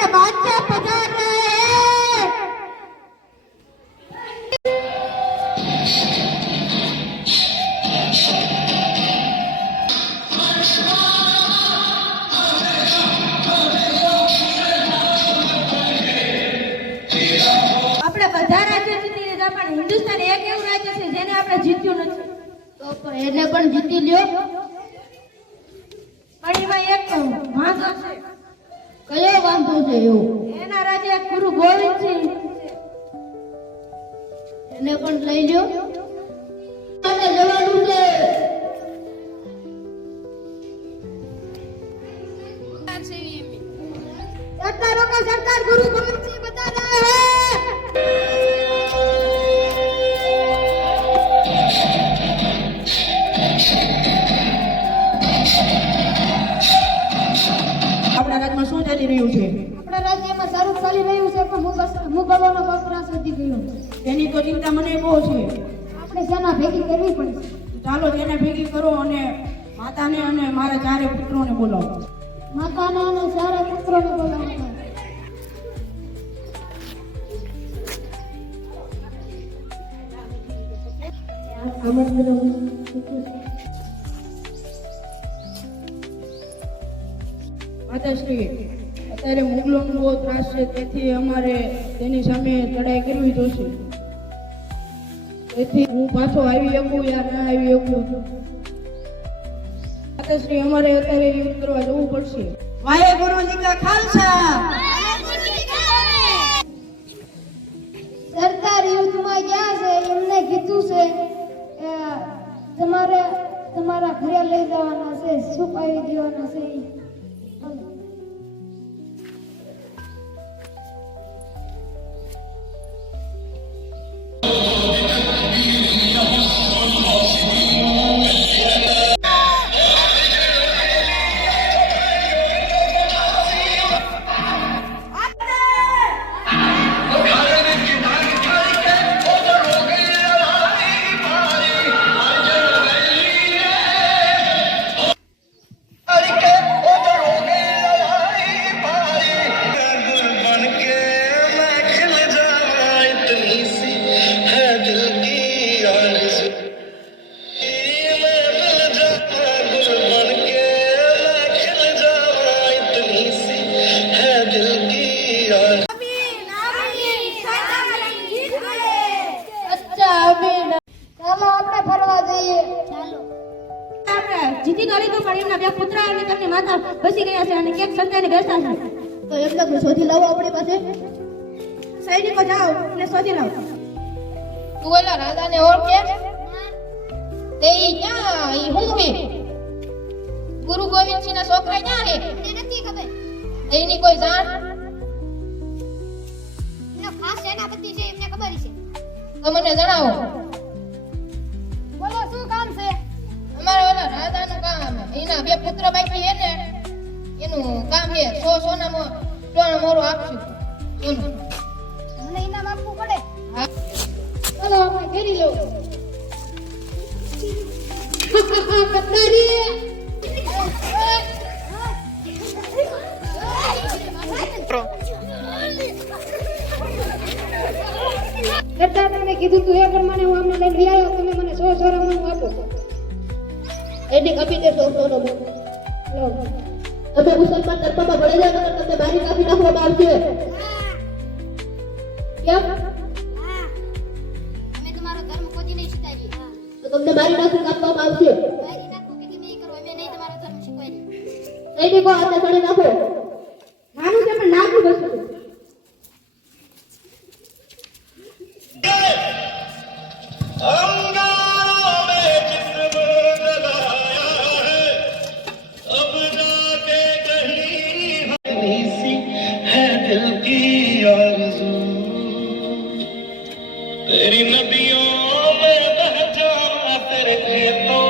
ને બાદશાહ પધાર રહે હિન્દુસ્તાન એક એવું રાજ્ય છે જેને આપણે જીત્યું નથી તો એને પણ જીતી લ્યો પણ એમાં એક વાંધો છે કયો વાંધો છે એવો એના રાજા ગુરુ ગોવિંદ છે એને પણ લઈ લ્યો અને જવાનું છે સરકારો કા સરકાર ગુરુ ગોવિંદ સિંહ બતા રહા હૈ શું ચાલી રહ્યું છે આપણા રાજ્યમાં સારું ચાલી રહ્યું છે પણ મુગલોનો વપરાશ વધી ગયો એની તો ચિંતા મને બહુ છે આપણે સેના ભેગી કરવી પડશે ચાલો સેના ભેગી કરો અને માતાને અને મારા ચારે પુત્રોને બોલાવો માતાને અને ચારે પુત્રોને બોલાવો માતાશ્રી અત્યારે મુગલોનો બહુ ત્રાસ છે તેથી અમારે તેની સામે લડાઈ કરવી જોશે તેથી હું પાછો આવી શકું યા ના આવી શકું માતાશ્રી અમારે અત્યારે યુદ્ધ કરવા જવું પડશે વાહેગુરુજી કા ખાલસા સરદાર યુદ્ધમાં ગયા છે એમને કીધું છે તમારે તમારા ઘરે લઈ જવાના છે છુપાવી દેવાના છે જીતી ગળી તો પણ એમના બે પુત્ર અને તેમની માતા બસી ગયા છે અને કેક સંતાઈને બેસતા છે તો એમને શોધી લાવો આપણી પાસે સૈનિકો જાઓ અને શોધી લાવો તું ઓલા રાજાને ઓળખે તે ઈ ક્યાં ઈ હું હે ગુરુ ગોવિંદસિંહ ના છોકરા ક્યાં હે મને નથી ખબર એની કોઈ જાણ એનો ખાસ સેનાપતિ છે એમને ખબર છે તો મને જણાવો બોલો શું કામ છે અમારે ઓલા રાજાનું કામ એના બે પુત્ર બાકી હે ને એનું કામ છે 100 સોનામાં 3 મોરો આપશું સોનું મને ઇનામ આપવું પડે હા ચલો આપણે ઘેરી લો કટરી કરતા તમને કીધું તું એ પ્રમાણે હું અમને લઈ આવ્યો તમે મને 100 સોનામાં આપો એની કપી દે 100 સોનો લો તમે મુસલમાન ધર્મમાં ભળે જાવ તો તમને મારી કાપી નાખવામાં આવશે કેમ અમે તમારો ધર્મ કોઈ નહીં શીખાવી તો તમને મારી નાખી કાપવામાં આવશે મારી નાખો કે તમે કરો અમે નહીં તમારો ધર્મ શીખવાય સૈનિકો હાથે સળી નાખો નાનું છે પણ નાખું બસ तेरी नदियों में बह जाऊं तेरे खेतों